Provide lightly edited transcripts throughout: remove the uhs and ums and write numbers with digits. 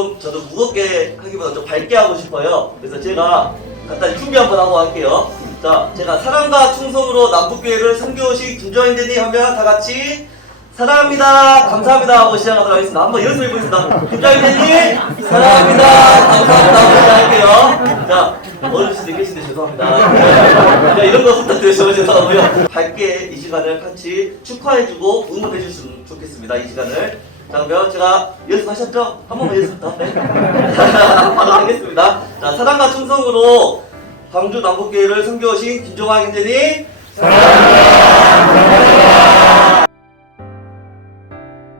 좀 저도 무겁게 하기보다 좀 밝게 하고 싶어요. 그래서 제가 간단히 준비 한번 하고 할게요. 자, 제가 사랑과 충성으로 남북교회를 선교오신 김조인대님 하면 다 같이 사랑합니다, 감사합니다 하고 시작하도록 하겠습니다. 한번 연습해 보겠습니다. 김조인대님 사랑합니다, 감사합니다 하고 시작할게요. 자, 어르신들 계신데 죄송합니다. 자, 이런 거 부탁드려서 죄송하고요. 밝게 이 시간을 같이 축하해주고 응원해 주시면 좋겠습니다. 이 시간을. 자, 그러면 제가 연습하셨죠? 한 번만 연습 더. 네. 바로 하겠습니다. 자, 사랑과 충성으로 광주 남북교회를 선교오신 김종환 형제님 사랑합니다.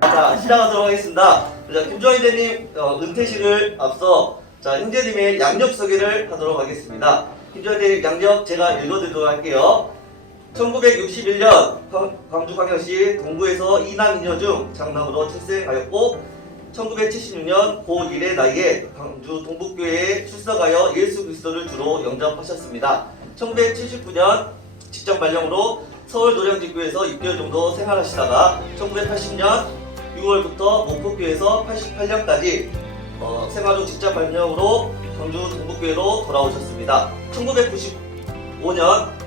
자, 시작하도록 하겠습니다. 자, 김종환 형제님 은퇴식을 앞서 자, 형제님의 양력 소개를 하도록 하겠습니다. 김종환 형제님 양력 제가 읽어드리도록 할게요. 1961년 광주광역시 동구에서 이남 이녀 중 장남으로 출생하였고 1976년 고1의 나이에 광주 동북교회에 출석하여 예수 그리스도를 주로 영접하셨습니다. 1979년 직접 발령으로 서울 노량진교에서 6개월 정도 생활하시다가 1980년 6월부터 목포교에서 88년까지 생활 후 직접 발령으로 광주 동북교회로 돌아오셨습니다. 1995년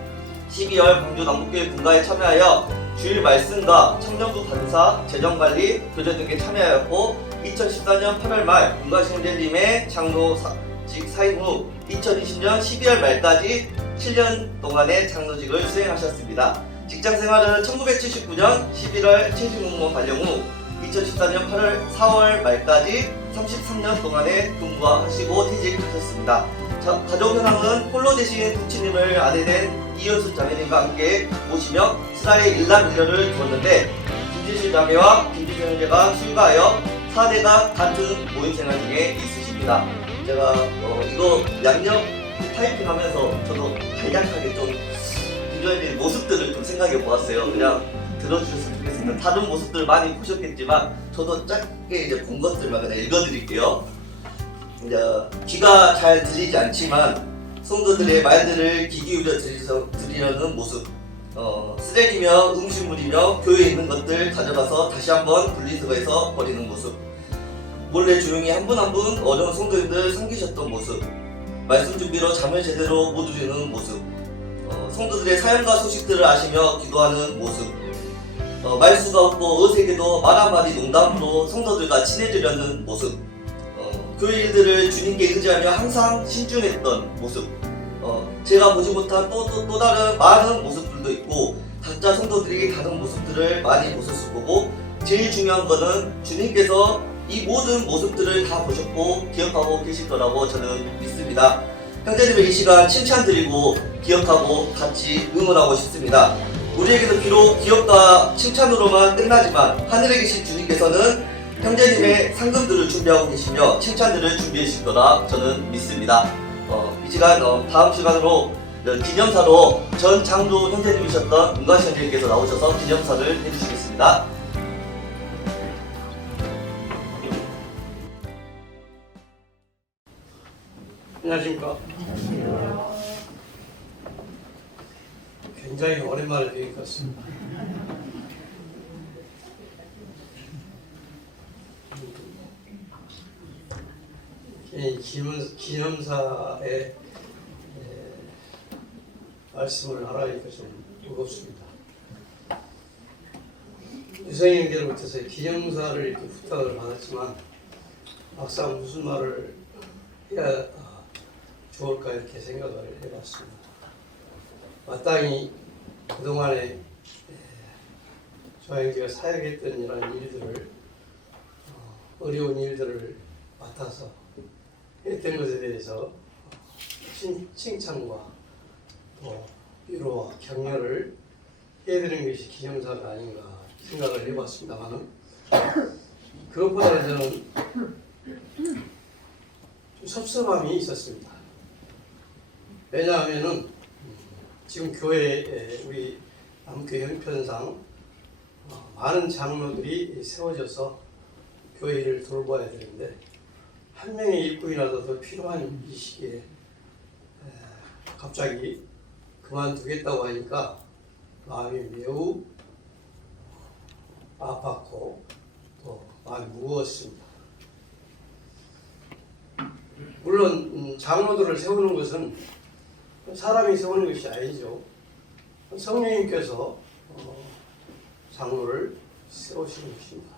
12월 광주 남북교회 분가에 참여하여 주일 말씀과 청년부 반사, 재정관리, 교제 등에 참여하였고 2014년 8월 말 분가시 형제님의 장로직 사임 후 2020년 12월 말까지 7년 동안의 장로직을 수행하셨습니다. 직장생활은 1979년 11월 채식공무원 발령 후 2014년 4월 말까지 33년 동안의 근무하시고 퇴직하셨습니다. 가족 현황은 홀로 되신 부친님을 아내된 이현수 자매님과 함께 모시며 스라의 일남 일녀를 두었는데 김지실 자매와 김지실 형제가 휴가하여 4대가 같은 모임생활 중에 있으십니다. 제가 이거 양력 타이핑하면서 저도 간략하게 좀 김조연님 모습들을 좀 생각해 보았어요. 그냥 들어주셨으면 좋겠습니다. 다른 모습들 많이 보셨겠지만 저도 짧게 이제 본 것들만 그냥 읽어드릴게요. 이제 귀가 잘 들리지 않지만 성도들의 말들을 귀 기울여 들으려는 모습, 쓰레기며 음식물이며 교회에 있는 것들 가져가서 다시 한번 분리수거해서 버리는 모습, 몰래 조용히 한 분 한 분 어려운 성도님들 섬기셨던 모습, 말씀 준비로 잠을 제대로 못 이루는 모습, 성도들의 사연과 소식들을 아시며 기도하는 모습, 말수가 없고 어색해도 말 한마디 농담으로 성도들과 친해지려는 모습, 교회 일들을 주님께 의지하며 항상 신중했던 모습, 제가 보지 못한 또 다른 많은 모습들도 있고 각자 성도들이 다른 모습들을 많이 보셨을 거고 제일 중요한 거는 주님께서 이 모든 모습들을 다 보셨고 기억하고 계실 거라고 저는 믿습니다. 형제님의 이 시간 칭찬드리고 기억하고 같이 응원하고 싶습니다. 우리에게도 비록 기억과 칭찬으로만 끝나지만 하늘에 계신 주님께서는 형제님의 상금들을 준비하고 계시며 칭찬들을 준비해 주실 거라 저는 믿습니다. 이 시간 다음 시간으로 기념사로 전 장로 형제님이셨던 문가시 형제님께서 나오셔서 기념사를 해주시겠습니다. 안녕하십니까. 굉장히 오랜만에 뵙는 것 같습니다. 기념사에 말씀을 하라니까 좀 무겁습니다. 유성희 형제로부터 기념사를 이렇게 부탁을 받았지만 막상 무슨 말을 해야 좋을까 이렇게 생각을 해봤습니다. 마땅히 그동안에 조 형제가 사역했던 이런 일들을 어려운 일들을 맡아서 했던 것에 대해서 칭찬과 또 위로와 격려를 해드리는 것이 기념사가 아닌가 생각을 해봤습니다만 그것보다는 저는 좀 섭섭함이 있었습니다. 왜냐하면은 지금 교회에 우리 남교회 형편상 많은 장로들이 세워져서 교회를 돌봐야 되는데 한 명의 일꾼이라도 더 필요한 이 시기에 갑자기 그만두겠다고 하니까 마음이 매우 아팠고 또 마음이 무거웠습니다. 물론 장로들을 세우는 것은 사람이 세우는 것이 아니죠. 성령님께서 장로를 세우시는 것입니다.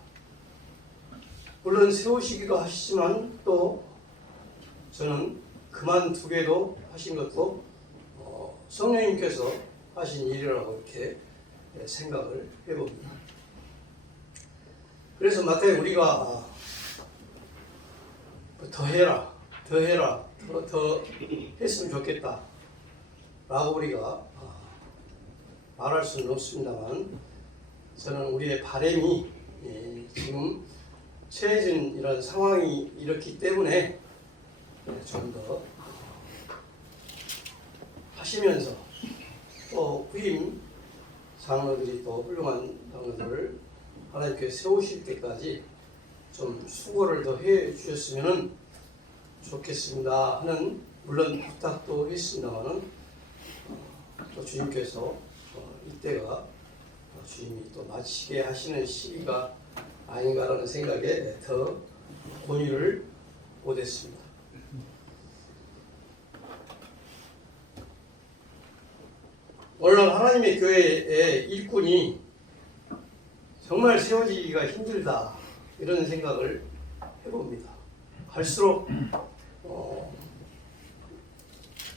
물론 세우시기도 하시지만 또 저는 그만두게도 하신 것도 성령님께서 하신 일이라고 이렇게 생각을 해봅니다. 그래서 마태에 우리가 더 해라, 더 했으면 좋겠다 라고 우리가 말할 수는 없습니다만, 저는 우리의 바람이 지금 처해진 이런 상황이 이렇기 때문에 좀 더 하시면서 또 후임 장로들이 또 훌륭한 장로들을 하나님께 세우실 때까지 좀 수고를 더 해 주셨으면 좋겠습니다 하는 물론 부탁도 했습니다만은 또 주님께서 이때가 주님이 또 마치게 하시는 시기가 아닌가라는 생각에 더 권유를 못했습니다. 오늘 하나님의 교회의 일꾼이 정말 세워지기가 힘들다 이런 생각을 해봅니다. 갈수록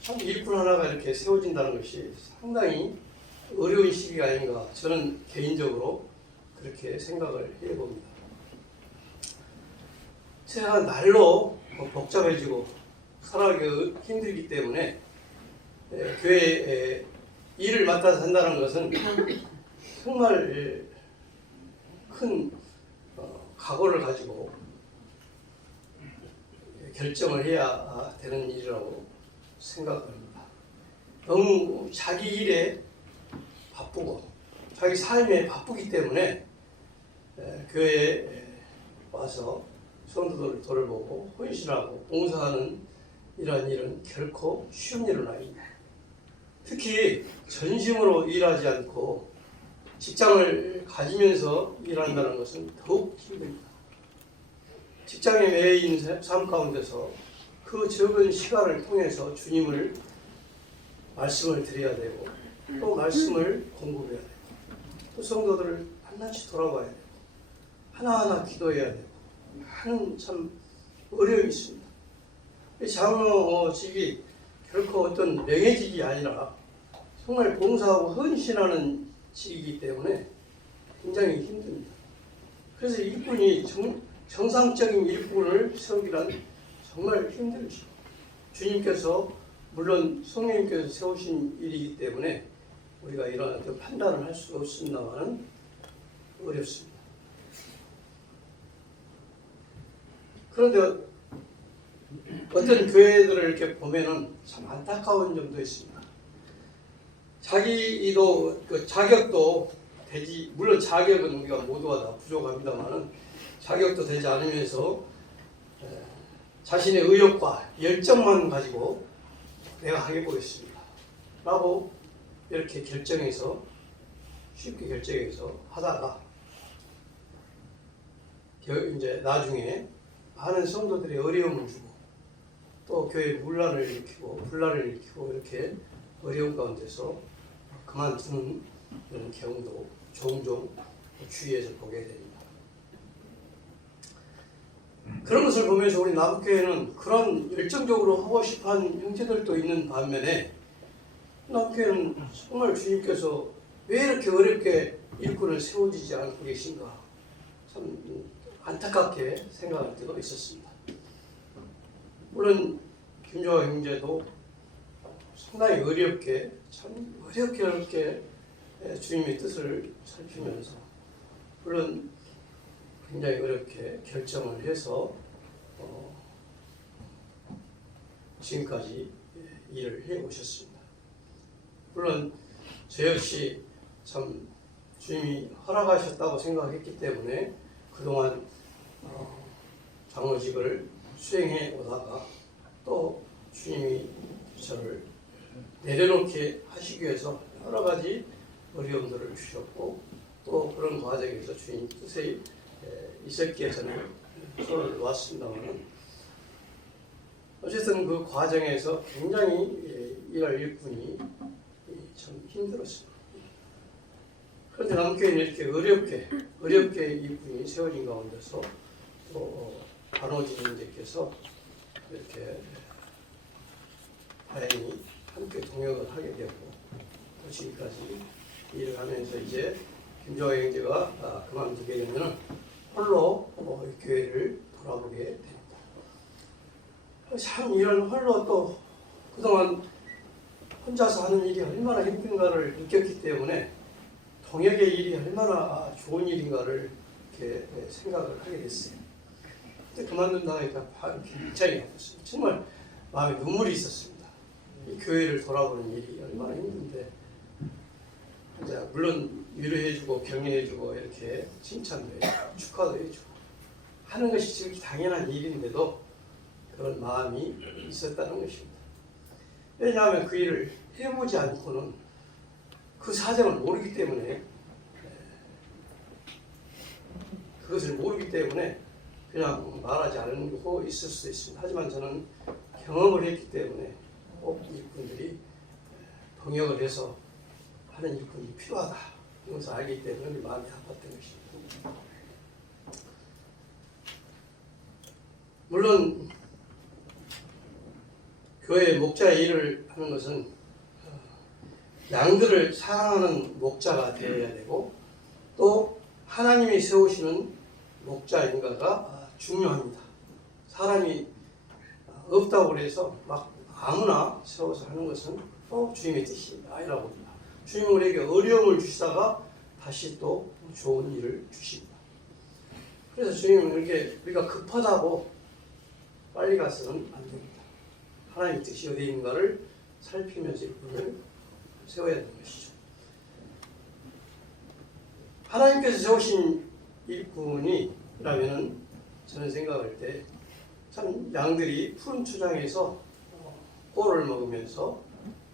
참 일꾼 하나가 이렇게 세워진다는 것이 상당히 어려운 시기가 아닌가 저는 개인적으로 그렇게 생각을 해봅니다. 세상은 날로 복잡해지고 살아가기 힘들기 때문에 교회에 일을 맡아서 한다는 것은 정말 큰 각오를 가지고 결정을 해야 되는 일이라고 생각합니다. 너무 자기 일에 바쁘고 자기 삶에 바쁘기 때문에 교회에 와서 성도들을 돌보고 헌신하고 봉사하는 이러한 일은 결코 쉬운 일은 아닙니다. 특히 전심으로 일하지 않고 직장을 가지면서 일한다는 것은 더욱 힘듭니다. 직장에 매인 삶 가운데서 그 적은 시간을 통해서 주님을 말씀을 드려야 되고 또 말씀을 공급해야 되고 또 성도들을 한낱이 돌아봐야 되고 하나하나 기도해야 되고 하는 참 어려움이 있습니다. 장로직이 결코 어떤 명예직이 아니라 정말 봉사하고 헌신하는 직이기 때문에 굉장히 힘듭니다. 그래서 일꾼이 정상적인 일꾼을 세우기란 정말 힘들죠. 주님께서 물론 성령님께서 세우신 일이기 때문에 우리가 이런 판단을 할 수 없습니다만 어렵습니다. 그런데 어떤 교회들을 이렇게 보면은 참 안타까운 점도 있습니다. 자기도 그 자격도 되지, 물론 자격은 우리가 모두가 다 부족합니다만은 자격도 되지 않으면서 자신의 의욕과 열정만 가지고 내가 하겠보겠습니다 라고 이렇게 결정해서 쉽게 결정해서 하다가 이제 나중에 많은 성도들의 어려움을 주고 또 교회 분란을 일으키고 이렇게 어려운 가운데서 그만두는 이런 경우도 종종 주위에서 보게 됩니다. 그런 것을 보면서 우리 남교회는 그런 열정적으로 하고 싶어하는 형제들도 있는 반면에 남교회는 정말 주님께서 왜 이렇게 어렵게 일꾼을 세워지지 않고 계신가 참 안타깝게 생각할 때가 있었습니다. 물론 김조아 형제도 상당히 어렵게 주님의 뜻을 살피면서 물론 굉장히 어렵게 결정을 해서 지금까지 일을 해오셨습니다. 물론 저 역시 참 주님이 허락하셨다고 생각했기 때문에 그동안 장로직을 수행해 오다가 또 주님이 저를 내려놓게 하시기 위해서 여러 가지 어려움들을 주셨고 또 그런 과정에서 주님 뜻에 있었기에 저는 손을 놓았습니다만 어쨌든 그 과정에서 굉장히 일할 일꾼이 참 힘들었습니다. 그런데 남교회는 이렇게 어렵게 일꾼이 세워진 가운데서 또 반호지님께서 이렇게 다행히 함께 동역을 하게 되고 또 지금까지 일을 하면서 이제 김정화 형제가 그만두게 되면 홀로 이 교회를 돌아보게 됩니다. 참 이런 홀로 또 그동안 혼자서 하는 일이 얼마나 힘든가를 느꼈기 때문에 동역의 일이 얼마나 좋은 일인가를 이렇게 생각을 하게 됐어요. 그때 그만둔다 하니까 굉장히 아팠어요. 정말 마음에 눈물이 있었습니다. 이 교회를 돌아보는 일이 얼마나 힘든데 이제 물론 위로해주고 격려해주고 이렇게 칭찬도 해주고 축하도 해주고 하는 것이 지금 당연한 일인데도 그런 마음이 있었다는 것입니다. 왜냐하면 그 일을 해보지 않고는 그 사정을 모르기 때문에 그것을 모르기 때문에 그냥 말하지 않고 있을 수도 있습니다. 하지만 저는 경험을 했기 때문에 꼭 일꾼들이 동역을 해서 하는 일꾼이 필요하다 이것을 알기 때문에 마음이 아팠던 것입니다. 물론 교회 목자의 일을 하는 것은 양들을 사랑하는 목자가 되어야 되고 또 하나님이 세우시는 목자인가가 중요합니다. 사람이 없다고 해서 막 아무나 세워서 하는 것은 주님의 뜻이 아니라고 합니다. 주님은 우리에게 어려움을 주시다가 다시 또 좋은 일을 주십니다. 그래서 주님은 이렇게 우리가 급하다고 빨리 가서는 안 됩니다. 하나님의 뜻이 어디 있는가를 살피면서 일꾼을 세워야 하는 것이죠. 하나님께서 세우신 일꾼이라면 저는 생각할 때 참 양들이 푸른 초장에서 꼴을 먹으면서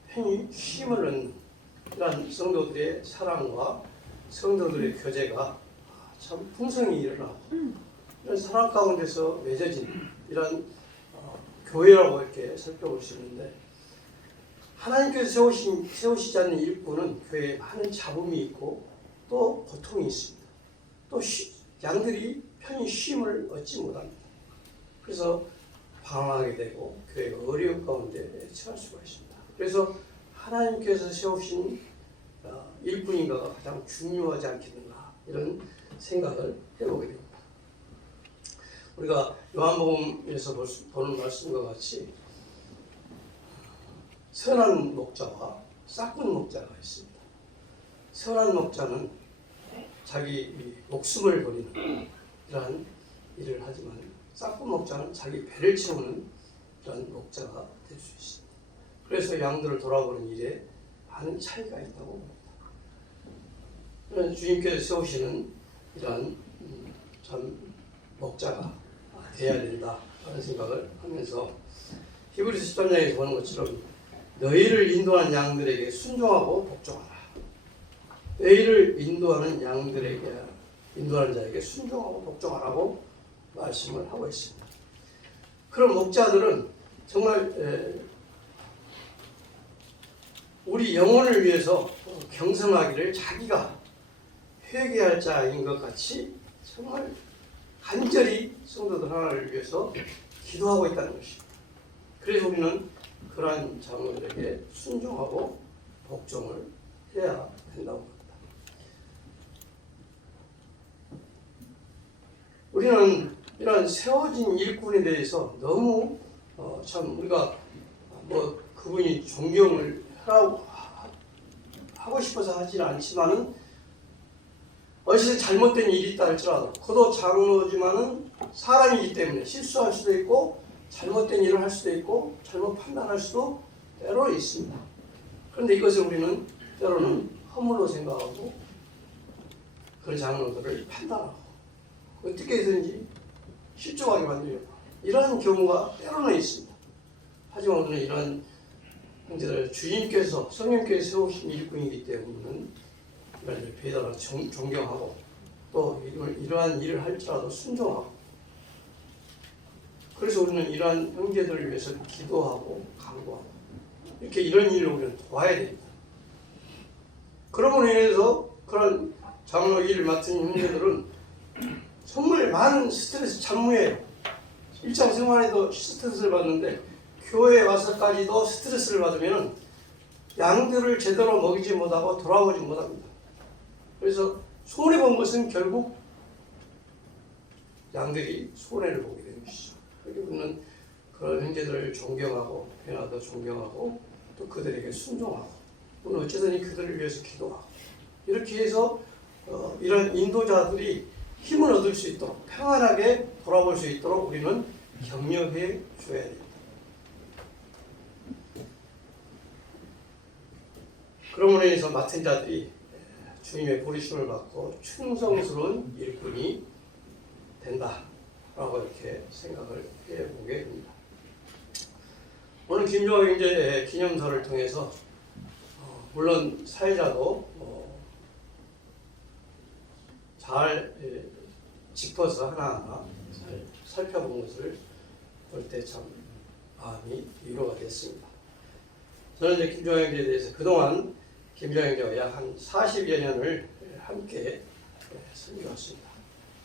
편히 쉼을 얻는 이런 성도들의 사랑과 성도들의 교제가 참 풍성히 일어나고 이런 사랑 가운데서 맺어진 이런 교회라고 이렇게 살펴볼 수 있는데 하나님께서 세우시지 않는 일꾼은 교회에 많은 잡음이 있고 또 고통이 있습니다. 또 양들이 편히 쉼을 얻지 못합니다. 그래서 방황하게 되고 교회가 어려운 가운데 처할 수가 있습니다. 그래서 하나님께서 세우신 일꾼인가가 가장 중요하지 않겠는가 이런 생각을 해보게 됩니다. 우리가 요한복음에서 보는 말씀과 같이 선한 목자와 싹군 목자가 있습니다. 선한 목자는 자기 목숨을 버리는 이러한 일을 하지만 싹군 목자는 자기 배를 채우는 이러한 목자가 될 수 있습니다. 그래서 양들을 돌아보는 일에 많은 차이가 있다고 봅니다. 주님께서 세우시는 이러한 참 목자가 되어야 된다 하는 생각을 하면서 히브리서 13장에서 보는 것처럼 너희를 인도하는 양들에게 순종하고 복종하라. 너희를 인도하는 자에게 순종하고 복종하라고 말씀을 하고 있습니다. 그런 목자들은 정말 우리 영혼을 위해서 경성하기를 자기가 회개할 자인 것 같이 정말 간절히 성도들 하나를 위해서 기도하고 있다는 것입니다. 그래서 우리는 그러한 장로들에게 순종하고 복종을 해야 된다고 합니다. 우리는 이런 세워진 일꾼에 대해서 너무 참 우리가 그분이 존경을 하고 싶어서 하지는 않지만은 어디서 잘못된 일이 있다 할지라도 그도 장로지만은 사람이기 때문에 실수할 수도 있고 잘못된 일을 할 수도 있고 잘못 판단할 수도 때로는 있습니다. 그런데 이것을 우리는 때로는 허물로 생각하고 그런 장로들을 판단하고 어떻게든지 실족하게 만들려고 이러한 경우가 때로는 있습니다. 하지만 우리는 이런 형제들 주님께서 성령께서 세우신 일꾼이기 때문에 이런 배달을 존경하고 또 이러한 일을 할지라도 순종하고 그래서 우리는 이러한 형제들을 위해서 기도하고 간구하고 이렇게 이런 일을 우리는 도와야 됩니다. 그러므로 인해서 그런 장로 일을 맡은 형제들은 정말 많은 스트레스 참무예요. 일상생활에도 스트레스를 받는데 교회에 와서까지도 스트레스를 받으면 양들을 제대로 먹이지 못하고 돌아오지 못합니다. 그래서 손해본 것은 결국 양들이 손해를 보게 되는 것이죠. 그리고 우리는 그런 형제들을 존경하고 변화도 존경하고 또 그들에게 순종하고 오늘 어쨌든 그들을 위해서 기도하고 이렇게 해서 이런 인도자들이 힘을 얻을 수 있도록 평안하게 돌아올 수 있도록 우리는 격려해 줘야 됩니다. 그러므로 인해서 맡은 자들이 주님의 부르심을 받고 충성스러운 일꾼이 된다라고 이렇게 생각을 해보게 됩니다. 오늘 김조아 형제 기념사를 통해서 물론 사회자도 잘 짚어서 하나하나 잘 살펴본 것을 볼 때 참 마음이 위로가 됐습니다. 저는 이제 김조아 형제에 대해서 그동안 김조아 형제와 약 한 40여 년을 함께 섬겨왔습니다.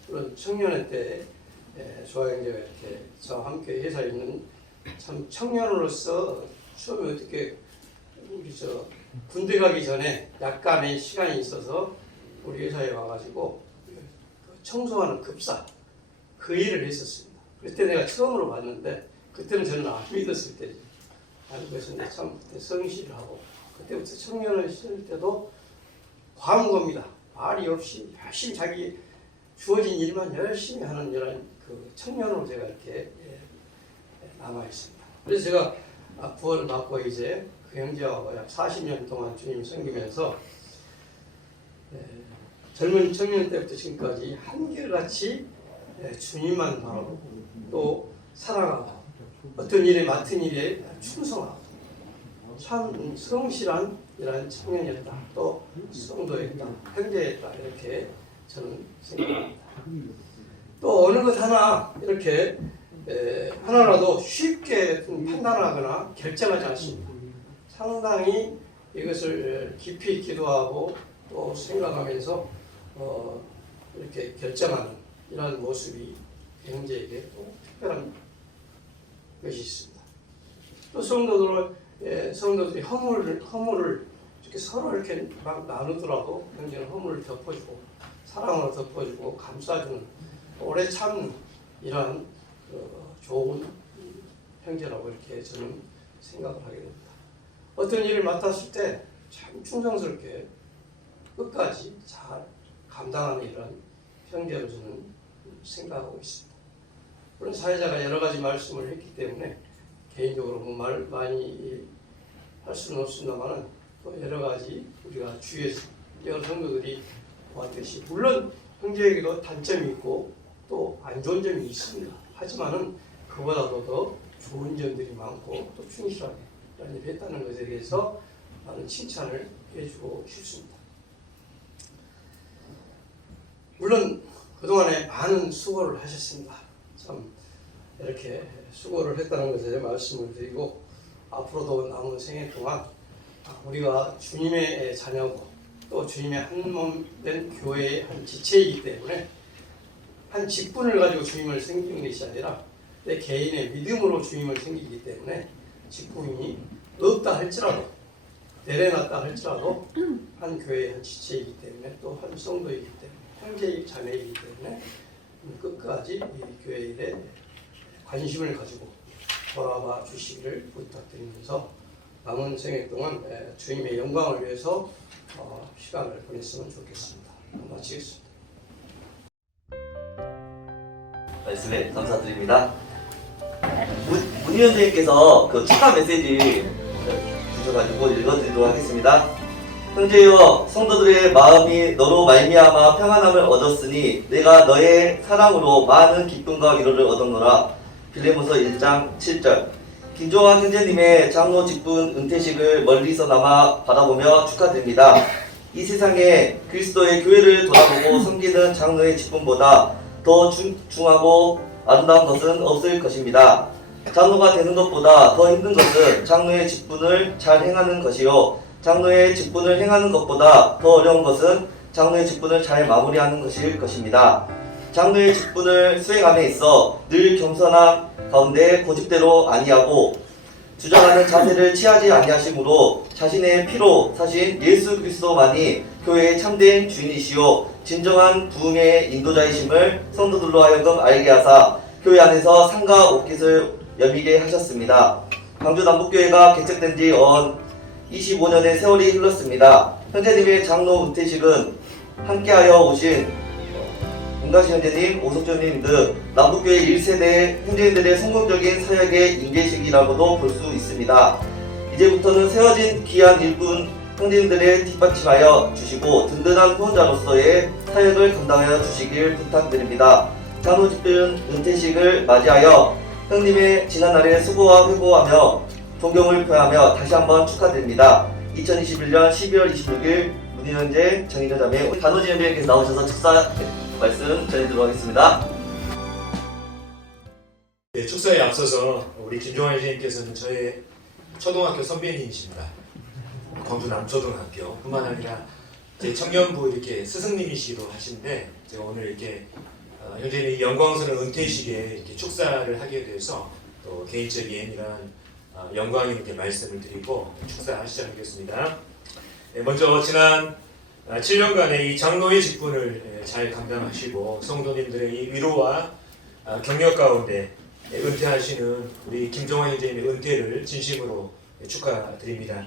물론 청년회 때 조아 형제가 이렇게 저와 함께 회사에 있는 참 청년으로서 처음에 어떻게 우리 군대 가기 전에 약간의 시간이 있어서 우리 회사에 와가지고 청소하는 급사 그 일을 했었습니다. 그때 내가 처음으로 봤는데 그때는 저는 안 믿었을 때죠. 알고 있었는데 참 그때 성실을 하고 그때부터 청년을 시절 때도 과묵합니다. 말이 없이 열심히 자기 주어진 일만 열심히 하는 이런 그 청년으로 제가 이렇게 남아 있습니다. 그래서 제가 구원을 받고 이제 그 형제하고 약 40년 동안 주님을 섬기면서 젊은 청년 때부터 지금까지 한결같이 주님만 바라보고 또 사랑하고 어떤 일에 맡은 일에 충성하고 참 성실한 이러한 청년이었다. 또 성도였다. 형제였다. 이렇게 저는 생각합니다. 또 어느 것 하나 이렇게 하나라도 쉽게 판단하거나 결정하지 않습니다. 상당히 이것을 깊이 기도하고 또 생각하면서 이렇게 결정하는 이러한 모습이 형제에게 또 특별한 것이 있습니다. 또 성도들이 허물을 이렇게 서로 이렇게 막 나누더라도 형제는 허물을 덮어주고 사랑으로 덮어주고 감싸주는 오래 참는 이러한 좋은 형제라고 이렇게 저는 생각을 하게 됩니다. 어떤 일을 맡았을 때 참 충성스럽게 끝까지 잘 감당하는 이런 형제로 저는 생각하고 있습니다. 그런 사회자가 여러 가지 말씀을 했기 때문에 개인적으로 뭐 말 많이 할 수는 없습니다만 또 여러 가지 우리가 주위에서 여러 성도들이 보았듯이 물론 형제에게도 단점이 있고 또 안 좋은 점이 있습니다. 하지만은 그보다도 더 좋은 점들이 많고 또 충실하게 이런 일을 했다는 것에 대해서 많은 칭찬을 해주고 싶습니다. 물론 그동안에 많은 수고를 하셨습니다. 참 이렇게 수고를 했다는 것에 말씀을 드리고 앞으로도 남은 생애 동안 우리가 주님의 자녀고 또 주님의 한 몸 된 교회의 한 지체이기 때문에 한 직분을 가지고 주님을 섬기는 것이 아니라 내 개인의 믿음으로 주님을 섬기기 때문에 직분이 없다 할지라도 내려놨다 할지라도 한 교회의 한 지체이기 때문에 또 한 성도이기 때문에 형제의 자매이기 때문에 끝까지 이 교회 일에 관심을 가지고 돌아봐 주시기를 부탁드리면서 남은 생애 동안 주님의 영광을 위해서 시간을 보냈으면 좋겠습니다. 마치겠습니다. 말씀에 감사드립니다. 문 위원장님께서 그 축하 메시지 주셔가지고 읽어드리도록 하겠습니다. 형제여, 성도들의 마음이 너로 말미암아 평안함을 얻었으니 내가 너의 사랑으로 많은 기쁨과 위로를 얻었노라. 빌레몬서 1장 7절. 김조아 형제님의 장로 직분 은퇴식을 멀리서나마 바라보며 축하드립니다. 이 세상에 그리스도의 교회를 돌아보고 섬기는 장로의 직분보다 더 중하고 아름다운 것은 없을 것입니다. 장로가 되는 것보다 더 힘든 것은 장로의 직분을 잘 행하는 것이요, 장로의 직분을 행하는 것보다 더 어려운 것은 장로의 직분을 잘 마무리하는 것일 것입니다. 장로의 직분을 수행함에 있어 늘 겸손함 가운데 고집대로 아니하고 주장하는 자세를 취하지 아니하심으로 자신의 피로 사신 예수 그리스도만이 교회의 참된 주인이시요 진정한 부흥의 인도자이심을 성도들로 하여금 알게 하사 교회 안에서 상가 옥깃을 여미게 하셨습니다. 광주 남북교회가 개척된 지 25년의 세월이 흘렀습니다. 형제님의 장로 은퇴식은 함께하여 오신 문가시 형제님, 오석조님 등 남북교회 1세대 형제님들의 성공적인 사역의 임계식이라고도 볼 수 있습니다. 이제부터는 세워진 귀한 일꾼 형제님들의 뒷받침하여 주시고 든든한 후원자로서의 사역을 감당하여 주시길 부탁드립니다. 장로 집필 은퇴식을 맞이하여 형님의 지난날의 수고와 회고하며 존경을 표하며 다시 한번 축하드립니다. 2021년 12월 26일 문인현재 정인호 자매 단호지 형제님께서 나오셔서 축사 말씀 전해드리도록 하겠습니다. 네, 축사에 앞서서 우리 김종환 선생님께서는 저의 초등학교 선배님이십니다. 광주 남초등학교 뿐만 아니라 제 청년부 이렇게 스승님이시기도 하신데 제가 오늘 이렇게 현재는 영광스러운 은퇴식에 이렇게 축사를 하게 돼서 또 개인적인 이런 영광이 이렇게 말씀을 드리고 축사 시작하겠습니다. 네, 먼저 지난 7년간의 이 장로의 직분을 잘 감당하시고 성도님들의 이 위로와 격려 가운데 은퇴하시는 우리 김종환 형제님의 은퇴를 진심으로 축하드립니다.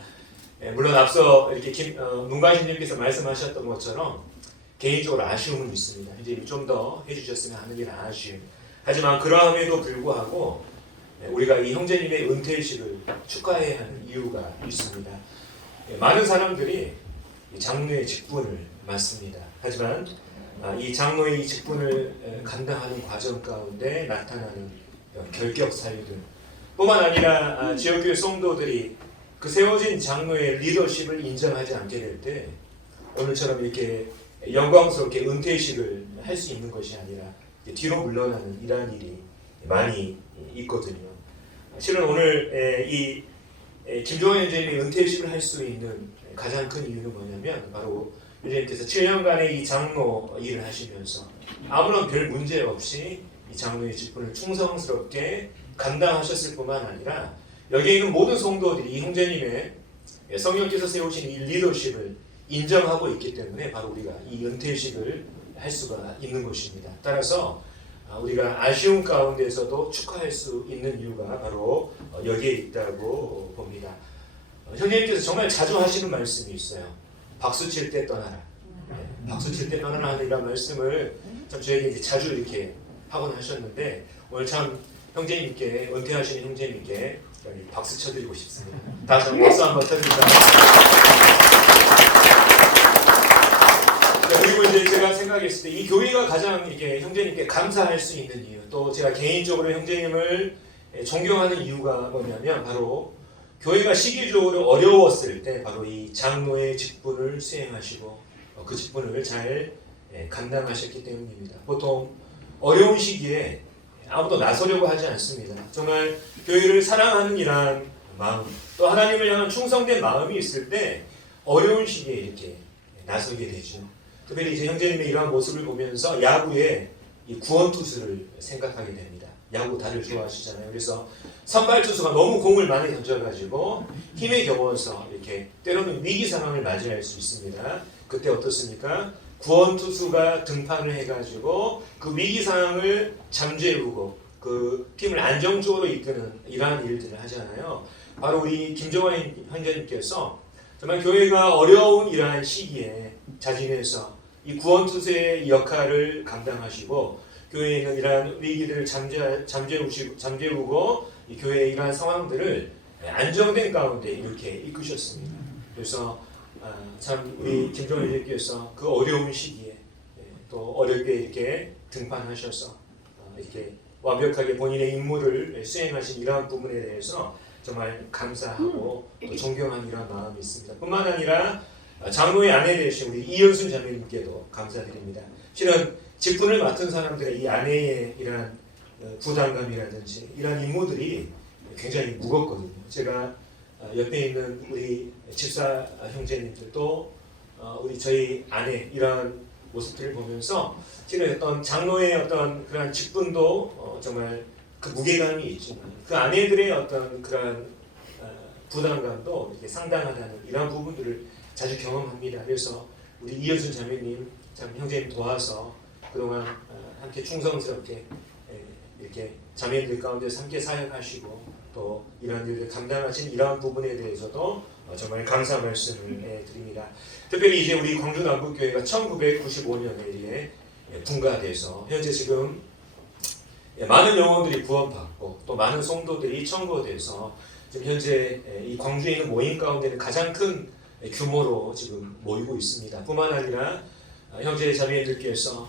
물론 앞서 이렇게 문관신님께서 말씀하셨던 것처럼 개인적으로 아쉬움은 있습니다. 형제님이 좀 더 해주셨으면 하는 게 아쉬움. 하지만 그러함에도 불구하고 우리가 이 형제님의 은퇴식을 축하해야 하는 이유가 있습니다. 많은 사람들이 장로의 직분을 맡습니다. 하지만 이 장로의 이 직분을 감당하는 과정 가운데 나타나는 결격사유들 뿐만 아니라 지역교회 성도들이 그 세워진 장로의 리더십을 인정하지 않게 될 때 오늘처럼 이렇게 영광스럽게 은퇴식을 할 수 있는 것이 아니라 뒤로 물러나는 이러한 일이 많이 있거든요. 실은 오늘 이 김종환 형제님이 은퇴식을 할 수 있는 가장 큰 이유는 뭐냐면 바로 형제님께서 7년간의 이 장로 일을 하시면서 아무런 별 문제 없이 이 장로의 직분을 충성스럽게 감당하셨을 뿐만 아니라 여기에 있는 모든 성도들이 이 형제님의 성령께서 세우신 이 리더십을 인정하고 있기 때문에 바로 우리가 이 은퇴식을 할 수가 있는 것입니다. 따라서 우리가 아쉬움 가운데서도 축하할 수 있는 이유가 바로 여기에 있다고 봅니다. 형제님께서 정말 자주 하시는 말씀이 있어요. 박수 칠 때 떠나라. 박수 칠 때 떠나라 하는 이런 말씀을 참 저에게 이제 자주 이렇게 하곤 하셨는데 오늘 참 형제님께 은퇴하시는 형제님께 박수 쳐드리고 싶습니다. 다시 한번 박수 한번 쳐드립니다. 그리고 이제 제가 생각했을 때 이 교회가 가장 이렇게 형제님께 감사할 수 있는 이유, 또 제가 개인적으로 형제님을 존경하는 이유가 뭐냐면 바로 교회가 시기적으로 어려웠을 때 바로 이 장로의 직분을 수행하시고 그 직분을 잘 감당하셨기 때문입니다. 보통 어려운 시기에 아무도 나서려고 하지 않습니다. 정말 교회를 사랑하는 이란 마음, 또 하나님을 향한 충성된 마음이 있을 때 어려운 시기에 이렇게 나서게 되죠. 특별히 이제 형제님의 이러한 모습을 보면서 야구의 이 구원 투수를 생각하게 됩니다. 야구 다들 좋아하시잖아요. 그래서 선발 투수가 너무 공을 많이 던져가지고 힘에 겨워서 이렇게 때로는 위기 상황을 맞이할 수 있습니다. 그때 어떻습니까? 구원 투수가 등판을 해가지고 그 위기 상황을 잠재우고 그 팀을 안정적으로 이끄는 이러한 일들을 하잖아요. 바로 우리 김종환 형제님께서 정말 교회가 어려운 이러한 시기에 자진해서 이 구원 투수의 역할을 감당하시고 교회에 있는 이러한 위기들을 잠재우고 이 교회의 이러한 상황들을 안정된 가운데 이렇게 이끄셨습니다. 그래서 참 우리 김종환 형제께서 그 어려운 시기에 또 어렵게 이렇게 등판하셔서 이렇게 완벽하게 본인의 임무를 수행하신 이러한 부분에 대해서 정말 감사하고 또 존경하는 이러한 마음이 있습니다. 뿐만 아니라 장로의 아내 되신 우리 이현순 자매님께도 감사드립니다. 실은 직분을 맡은 사람들의 이 아내의 이러한 부담감이라든지 이런 임무들이 굉장히 무겁거든요. 제가 옆에 있는 우리 집사 형제님들도 우리 저희 아내 이런 모습들을 보면서 지금 어떤 장로의 어떤 그런 직분도 정말 그 무게감이 있지만 그 아내들의 어떤 그런 부담감도 이렇게 상당하다는 이런 부분들을 자주 경험합니다. 그래서 우리 이현순 자매님, 참 형제님 도와서 그동안 함께 충성스럽게 이렇게 자매님들 가운데서 함께 사역하시고 또 이러한 일을 감당하신 이러한 부분에 대해서도 정말 감사 말씀을 드립니다. 특별히 이제 우리 광주 남북교회가 1995년에 분가돼서 현재 지금 많은 영혼들이 구원받고 또 많은 성도들이 청구돼서 지금 현재 이 광주에 있는 모임 가운데는 가장 큰 규모로 지금 모이고 있습니다. 뿐만 아니라 형제 자매들께서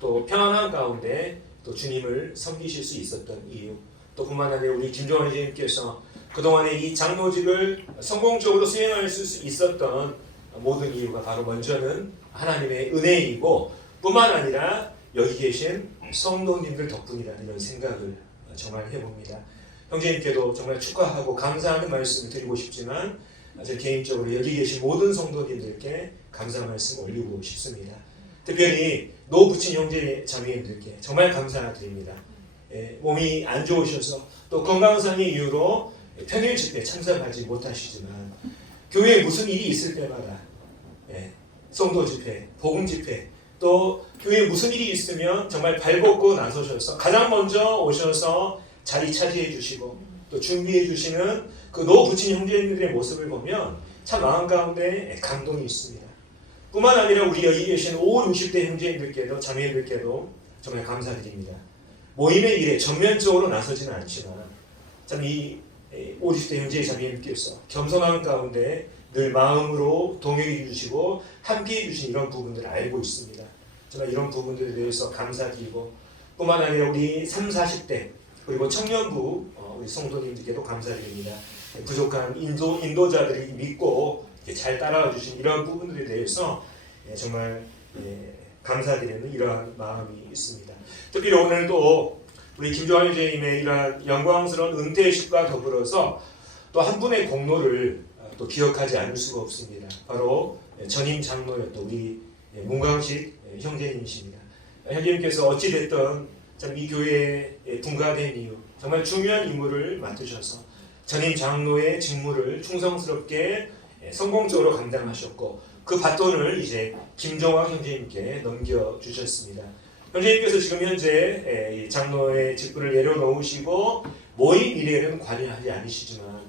또 평안한 가운데 또 주님을 섬기실 수 있었던 이유, 또 뿐만 아니라 우리 김종환 선생님께서 그동안에 이 장로직을 성공적으로 수행할 수 있었던 모든 이유가 바로 먼저는 하나님의 은혜이고 뿐만 아니라 여기 계신 성도님들 덕분이라는 이런 생각을 정말 해봅니다. 형제님께도 정말 축하하고 감사하는 말씀을 드리고 싶지만 제 개인적으로 여기 계신 모든 성도님들께 감사 말씀 올리고 싶습니다. 특별히 노 부친 형제 자매님들께 정말 감사드립니다. 몸이 안 좋으셔서 또 건강상의 이유로 평일 집회 참석하지 못하시지만 교회에 무슨 일이 있을 때마다 성도 집회, 복음 집회 또 교회에 무슨 일이 있으면 정말 발벗고 나서셔서 가장 먼저 오셔서 자리 차지해 주시고 또 준비해 주시는 그 노 부친 형제님들의 모습을 보면 참 마음 가운데 감동이 있습니다. 뿐만 아니라 우리 여기 계신 50, 60대 형제님들께도 자매님들께도 정말 감사드립니다. 모임의 일에 전면적으로 나서지는 않지만 참 이 50대 형제 자매님께서 겸손한 가운데 늘 마음으로 동행해 주시고 함께해 주신 이런 부분들을 알고 있습니다. 정말 이런 부분들에 대해서 감사드리고 뿐만 아니라 우리 30, 40대 그리고 청년부 우리 성도님들께도 감사드립니다. 부족한 인도자들이 믿고 잘 따라와 주신 이러한 부분들에 대해서 정말 감사드리는 이러한 마음이 있습니다. 특별히 오늘 또 우리 김종환 형제님의 이러한 영광스러운 은퇴식과 더불어서 또 한 분의 공로를 또 기억하지 않을 수가 없습니다. 바로 전임 장로였던 우리 문광식 형제님이십니다. 형제님께서 어찌됐든 참 이 교회에 분가된 이유 정말 중요한 임무를 맡으셔서 전임 장로의 직무를 충성스럽게 성공적으로 감당하셨고 그 바톤을 이제 김종학 형제님께 넘겨주셨습니다. 형제님께서 지금 현재 장로의 직분을 내려놓으시고 모임 일에는 관여하지 않으시지만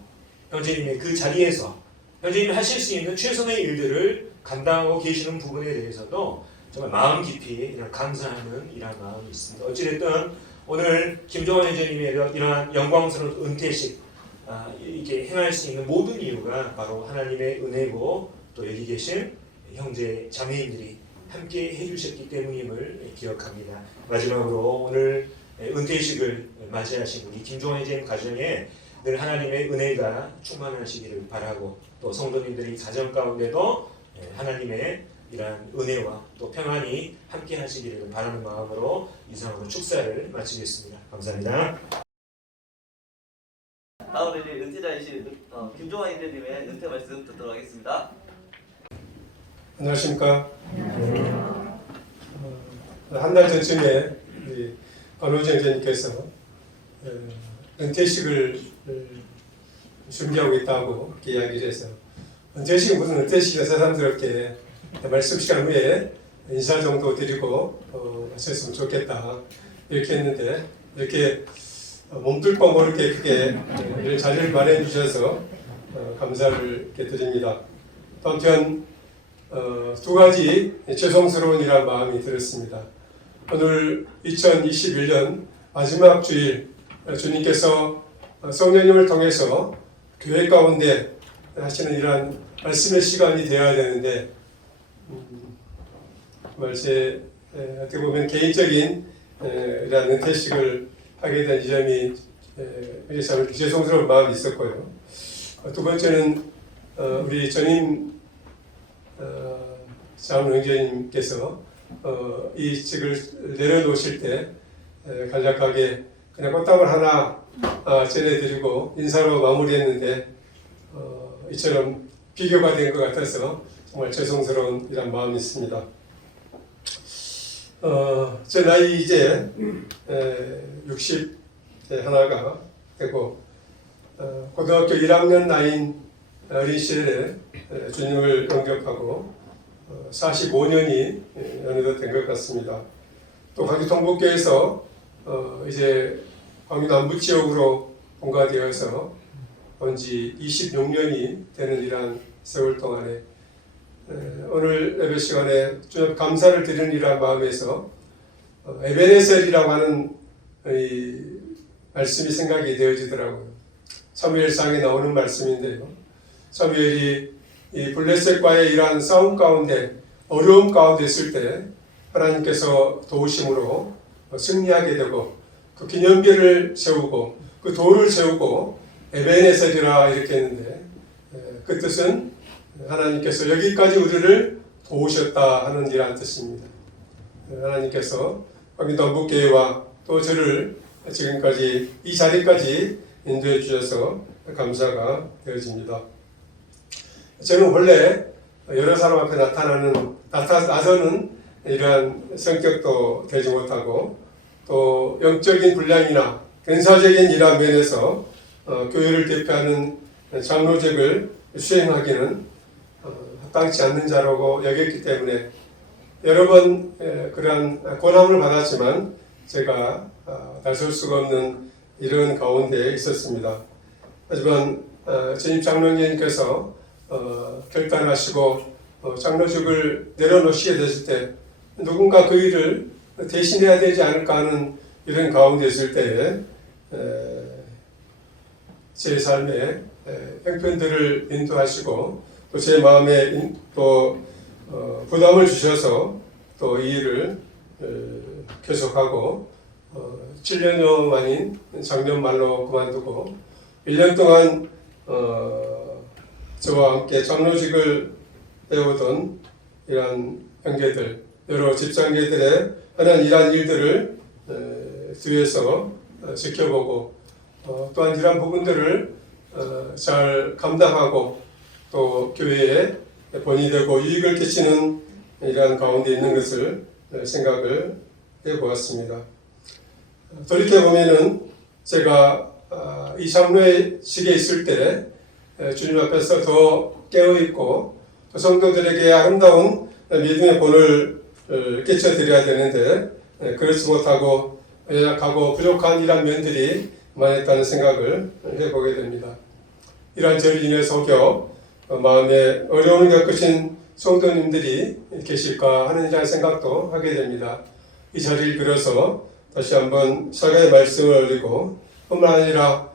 형제님의 그 자리에서 형제님이 하실 수 있는 최선의 일들을 감당하고 계시는 부분에 대해서도 정말 마음 깊이 이런 감사하는 이런 마음이 있습니다. 어찌됐든 오늘 김종환 형제님의 이러한 영광스러운 은퇴식 이렇게 행할 수 있는 모든 이유가 바로 하나님의 은혜고 또 여기 계신 형제 자매님들이 함께 해주셨기 때문임을 기억합니다. 마지막으로 오늘 은퇴식을 맞이하신 우리 김종환 형제님 가정에 늘 하나님의 은혜가 충만하시기를 바라고 또 성도님들이 가정 가운데도 하나님의 이러한 은혜와 또 평안이 함께 하시기를 바라는 마음으로 이상으로 축사를 마치겠습니다. 감사합니다. 다음으로 이제 은퇴자이신 김종환 형제님의 은퇴 말씀 듣도록 하겠습니다. 안녕하십니까. 한 달 전쯤에 우리 권호정 형제님께서 은퇴식을 준비하고 있다고 이렇게 이야기를 해서 은퇴식이 무슨 은퇴식이야 새삼스럽게 말씀 시간 후에 인사 정도 드리고 하셨으면 좋겠다 이렇게 했는데 이렇게 몸둘 바 모르게 크게 이런 자리를 마련해 주셔서 감사를 이렇게 드립니다. 또 한편 두 가지 죄송스러운 이란 마음이 들었습니다. 오늘 2021년 마지막 주일 주님께서 성령님을 통해서 교회 가운데 하시는 이러한 말씀의 시간이 되어야 되는데 정말 제 어떻게 보면 개인적인 이러한 은퇴식을 하게 된 지점이 참 죄송스러운 마음이 있었고요. 두 번째는 우리 전임 장로님께서 이 직을 내려놓으실 때 간략하게 그냥 꽃다발 하나 전해드리고 인사로 마무리했는데 이처럼 비교가 된 것 같아서 정말 죄송스러운 이런 마음이 있습니다. 제 나이 이제 60 하나가 되고 고등학교 1학년 나이인 어린 시절에 주님을 영접하고 45년이 어느덧 된 것 같습니다. 또 광주 동북교에서 이제 광주 남부 지역으로 분가되어서 온 지 26년이 되는 이러한 세월 동안에 오늘 예배 시간에 주님 감사를 드리는 이러한 마음에서 에베네셀이라고 하는 이 말씀이 생각이 되어지더라고요. 사무엘상에 나오는 말씀인데요. 사무엘이 이 블레셋과의 이러한 싸움 가운데 어려움 가운데 있을 때 하나님께서 도우심으로 승리하게 되고 그 기념비를 세우고 그 돌을 세우고 에베네셀이라 이렇게 했는데 그 뜻은 하나님께서 여기까지 우리를 도우셨다 하는 이러한 뜻입니다. 하나님께서 광주 남북교회와 또 저를 지금까지 이 자리까지 인도해 주셔서 감사가 되어집니다. 저는 원래 여러 사람 앞에 나서는 이러한 성격도 되지 못하고 또 영적인 분량이나 근사적인 이러한 면에서 교회를 대표하는 장로직을 수행하기는 합당치 않는 자라고 여겼기 때문에 여러 번 그러한 고난을 받았지만 제가 나설 수가 없는 이런 가운데 있었습니다. 하지만 전임 장로님께서 결단하시고 장로직을 내려놓으시게 됐을 때 누군가 그 일을 대신해야 되지 않을까 하는 이런 가운데 있을 때에 제 삶의 형편들을 인도하시고 또 제 마음에 또 부담을 주셔서 또 이 일을 계속하고 7년여 만인 작년 말로 그만두고 1년 동안 저와 함께 장로직을 배우던 이러한 형제들 여러 집장계들의 하는 이러한 일들을 뒤에서 지켜보고 또한 이러한 부분들을 잘 감당하고 또 교회에 본이 되고 이익을 끼치는 이러한 가운데 있는 것을 생각을 해보았습니다. 돌이켜보면은 제가 이 장로직에 있을 때 주님 앞에서 더 깨어있고 성도들에게 아름다운 믿음의 본을 끼쳐드려야 되는데 그렇지 못하고 연약하고 부족한 이러한 면들이 많았다는 생각을 해보게 됩니다. 이러한 저를 인해 속여 마음에 어려움을 겪으신 성도님들이 계실까 하는 이런 생각도 하게 됩니다. 이 자리를 빌어서 다시 한번 사과의 말씀을 올리고 뿐만 아니라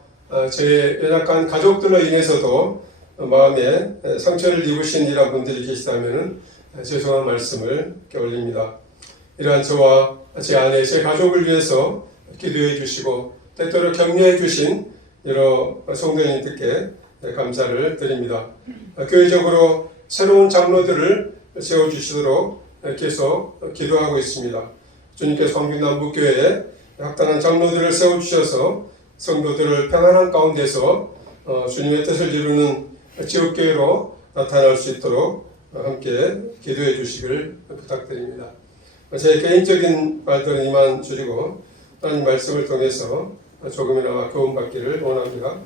제 연약한 가족들로 인해서도 마음에 상처를 입으신 이러한 분들이 계시다면 죄송한 말씀을 올립니다. 이러한 저와 제 아내, 제 가족을 위해서 기도해 주시고 때때로 격려해 주신 여러 성도님들께 감사를 드립니다. 교회적으로 새로운 장로들을 세워주시도록 계속 기도하고 있습니다. 주님께서 광주 남북교회에 합당한 장로들을 세워주셔서 성도들을 평안한 가운데서 주님의 뜻을 이루는 지역교회로 나타날 수 있도록 함께 기도해 주시길 부탁드립니다. 제 개인적인 말들은 이만 줄이고 하나님 말씀을 통해서 조금이나마 교훈받기를 원합니다.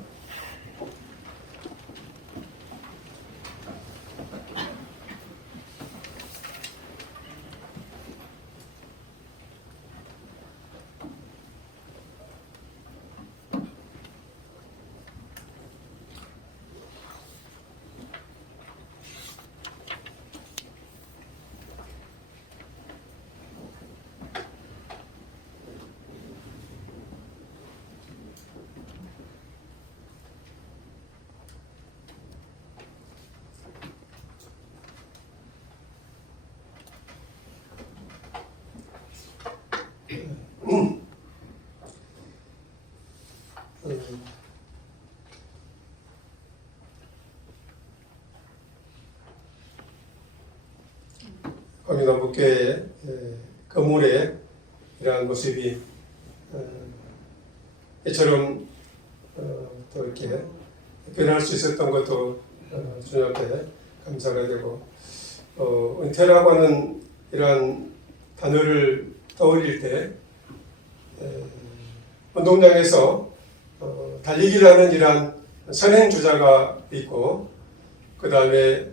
광주 남북교회 건물에 이러한 모습이 이처럼 또 이렇게 변할 수 있었던 것도 주님 앞에 감사가 되고, 은퇴라고 하는 이러한 단어를 떠올릴 때 운동장에서 달리기를 하는 이러한 선행주자가 있고, 그 다음에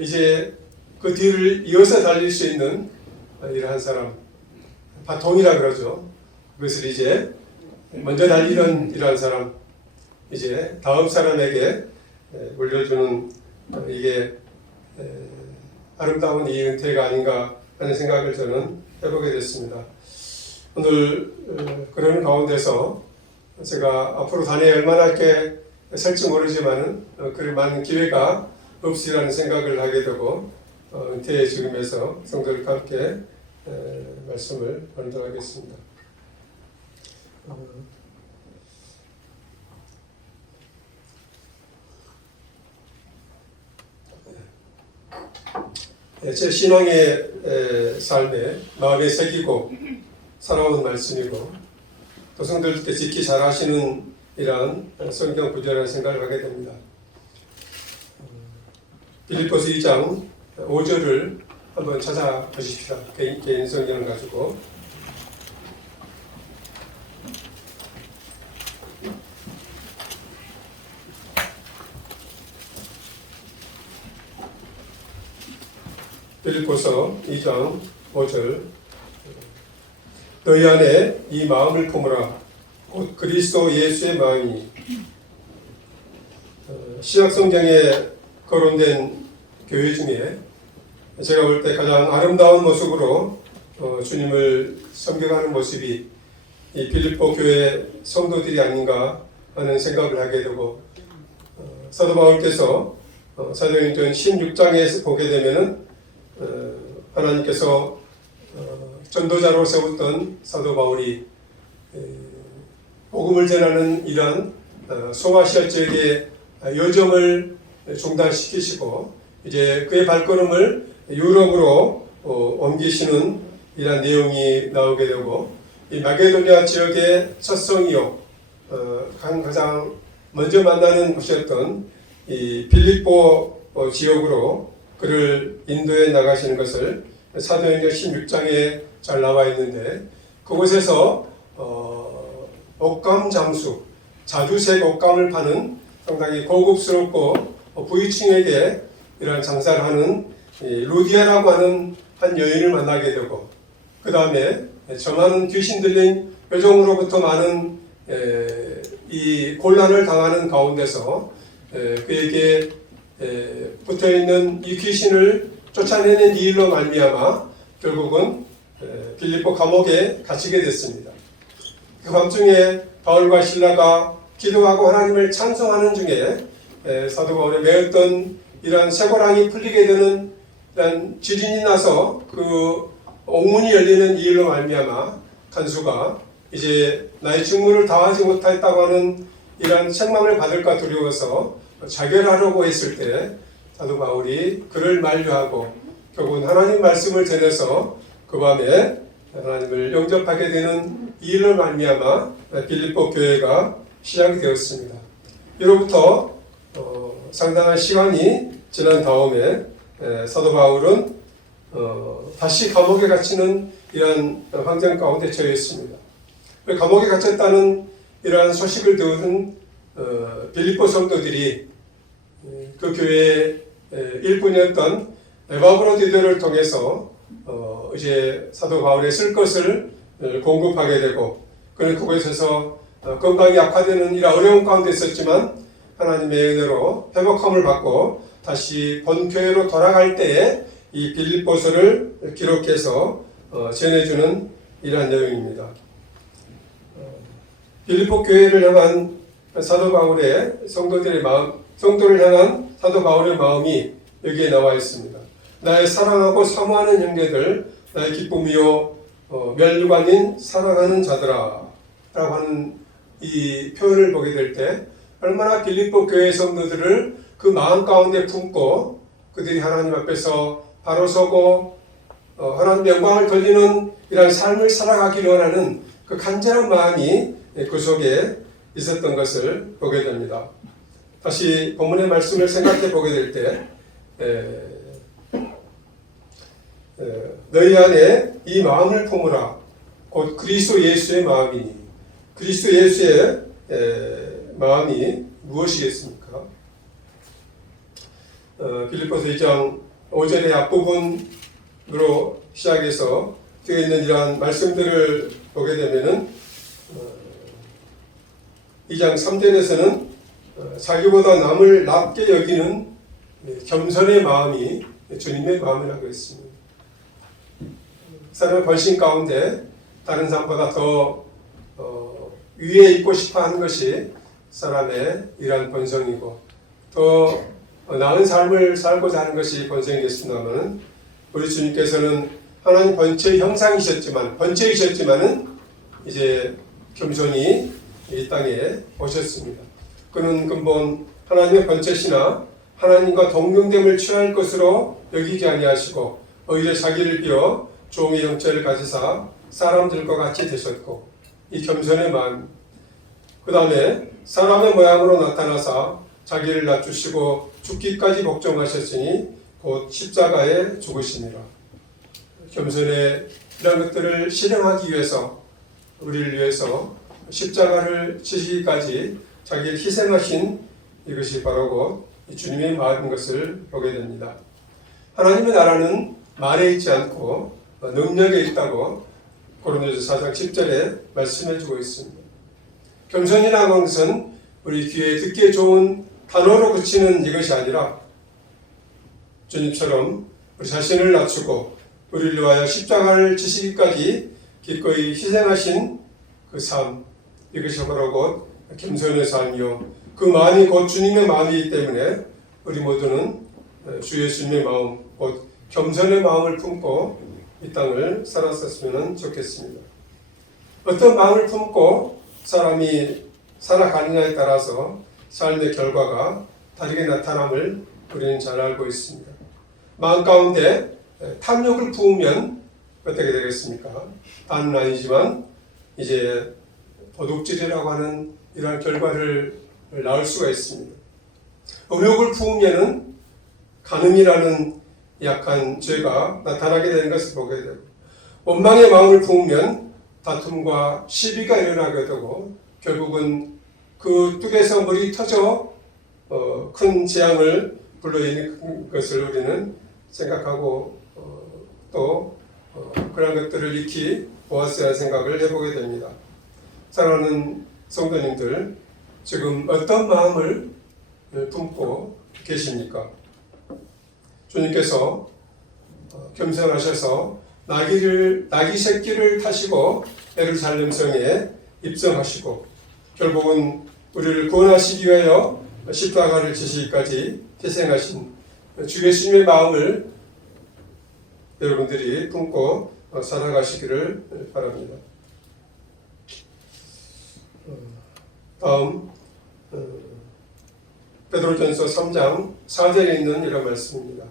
이제 그 뒤를 이어서 달릴 수 있는 이러한 사람, 바통이라 그러죠. 그것을 이제 먼저 달리는 이러한 사람, 이제 다음 사람에게 물려주는 이게 아름다운 이 은퇴가 아닌가 하는 생각을 저는 해보게 됐습니다. 오늘 그런 가운데서 제가 앞으로 단회에 얼마나 이렇게 살지 모르지만은 그럴 많은 기회가 없으리라는 생각을 하게 되고, 은퇴의 지금에서 성도들과 함께 말씀을 전달하겠습니다. 제 신앙의 삶에 마음에 새기고 살아온 말씀이고, 또 성도들께 지키 잘하시는 이러한 성경 구절이라는 생각을 하게 됩니다. 빌립보서 2장 5절을 한번 찾아보십시다. 개인 성경을 가지고. 빌립보서 2장 5절. 너희 안에 이 마음을 품으라. 곧 그리스도 예수의 마음이. 신약 성경에 거론된 교회 중에 제가 볼 때 가장 아름다운 모습으로 주님을 섬겨가는 모습이 이 빌립보 교회 성도들이 아닌가 하는 생각을 하게 되고, 사도 바울께서 사도행전 16장에 보게 되면은 하나님께서 전도자로 세웠던 사도 바울이 복음을 전하는 이러한 소아시아 지역의 여정을 중단시키시고 이제 그의 발걸음을 유럽으로 옮기시는 이러한 내용이 나오게 되고, 이 마게도니아 지역의 첫 성이요 가장 먼저 만나는 곳이었던 이 빌립보 지역으로 그를 인도해 나가시는 것을 사도행전 16장에 잘 나와 있는데, 그곳에서 옷감 장수, 자주색 옷감을 파는 상당히 고급스럽고 부유층에게 이러한 장사를 하는 루디아라고 하는 한 여인을 만나게 되고, 그 다음에 저 많은 귀신 들린 요정으로부터 많은 이 곤란을 당하는 가운데서 그에게 붙어있는 이 귀신을 쫓아내는 이 일로 말미암아 결국은 빌립보 감옥에 갇히게 됐습니다. 그 밤중에 바울과 실라가 기도하고 하나님을 찬송하는 중에 사도 바울의 매었던 이러한 쇠고랑이 풀리게 되는 이런 지진이 나서 그 옥문이 열리는 이 일로 말미암아 간수가 이제 나의 직무를 다하지 못했다고 하는 이러한 책망을 받을까 두려워서 자결하려고 했을 때 사도 바울이 그를 만류하고 결국은 하나님 말씀을 전해서 그 밤에 하나님을 영접하게 되는 이 일로 말미암아 빌립보 교회가 시작이 되었습니다. 이로부터 상당한 시간이 지난 다음에 사도 바울은 다시 감옥에 갇히는 이러한 환경 가운데 처해 있습니다. 감옥에 갇혔다는 이러한 소식을 들은 빌립보 성도들이 그 교회의 일꾼이었던 에바브로디도를 통해서 이제 사도 바울의 쓸 것을 공급하게 되고, 그는 그곳에서 건강이 악화되는 이런 어려운 가운데 있었지만 하나님의 은혜로 회복함을 받고 다시 본교회로 돌아갈 때에 이 빌립보서를 기록해서 전해주는 이러한 내용입니다. 빌립보 교회를 향한 사도 바울의 성도들의 마음, 성도를 향한 사도 바울의 마음이 여기에 나와 있습니다. 나의 사랑하고 사모하는 형제들, 나의 기쁨이요 멸류관인 사랑하는 자들아 라고 하는 이 표현을 보게 될 때 얼마나 빌립보 교회 성도들을 그 마음 가운데 품고 그들이 하나님 앞에서 바로 서고 하나님 영광을 돌리는 이러한 삶을 살아가기를 원하는 그 간절한 마음이 그 속에 있었던 것을 보게 됩니다. 다시 본문의 말씀을 생각해 보게 될 때 너희 안에 이 마음을 품으라 곧 그리스도 예수의 마음이니 그리스도 예수의 마음이 무엇이겠습니까? 빌립보서 2장 5절의 앞부분으로 시작해서 되어 있는 이러한 말씀들을 보게 되면은 2장 3절에서는 자기보다 남을 낮게 여기는 겸손의 마음이 주님의 마음이라고 했습니다. 사람의 본심 가운데 다른 사람보다 더 위에 있고 싶어 하는 것이 사람의 이러한 본성이고 더 나은 삶을 살고자 하는 것이 본성이겠습니다만 우리 주님께서는 하나님 본체의 본체이셨지만은 이제 겸손히 이 땅에 오셨습니다. 그는 근본 하나님의 본체시나 하나님과 동등됨을 취할 것으로 여기지 아니하시고 오히려 자기를 비워 종의 형체를 가지사 사람들과 같이 되셨고 이 겸손의 마음 그 다음에 사람의 모양으로 나타나사 자기를 낮추시고 죽기까지 복종하셨으니 곧 십자가에 죽으시니라. 겸손의 이런 것들을 실행하기 위해서 우리를 위해서 십자가를 지시기까지 자기를 희생하신 이것이 바로 곧 주님의 마음인 것을 보게 됩니다. 하나님의 나라는 말에 있지 않고 능력에 있다고 고린도서 4장 10절에 말씀해 주고 있습니다. 겸손이라고 하는 것은 우리 귀에 듣기에 좋은 단어로 그치는 이것이 아니라 주님처럼 우리 자신을 낮추고 우리를 위하여 십자가를 지시기까지 기꺼이 희생하신 그 삶 이것이 바로 곧 겸손의 삶이요 그 마음이 곧 주님의 마음이기 때문에 우리 모두는 주 예수님의 마음 곧 겸손의 마음을 품고 이 땅을 살았었으면 좋겠습니다. 어떤 마음을 품고 사람이 살아가느냐에 따라서 삶의 결과가 다르게 나타남을 우리는 잘 알고 있습니다. 마음 가운데 탐욕을 부으면 어떻게 되겠습니까? 다는 아니지만 이제 도둑질이라고 하는 이러한 결과를 낳을 수가 있습니다. 의욕을 부으면은 간음이라는 약한 죄가 나타나게 되는 것을 보게 되고 원망의 마음을 부으면 다툼과 시비가 일어나게 되고 결국은 그 뚝에서 물이 터져 큰 재앙을 불러일으키는 것을 우리는 생각하고 또 그런 것들을 익히 보았어야 생각을 해보게 됩니다. 사랑하는 성도님들 지금 어떤 마음을 품고 계십니까? 주님께서 겸손하셔서 나귀 새끼를 타시고 예루살렘 성에 입성하시고 결국은 우리를 구원하시기 위하여 십자가를 지시기까지 희생하신 주 예수님의 마음을 여러분들이 품고 살아가시기를 바랍니다. 다음 베드로전서 3장 4절에 있는 이런 말씀입니다.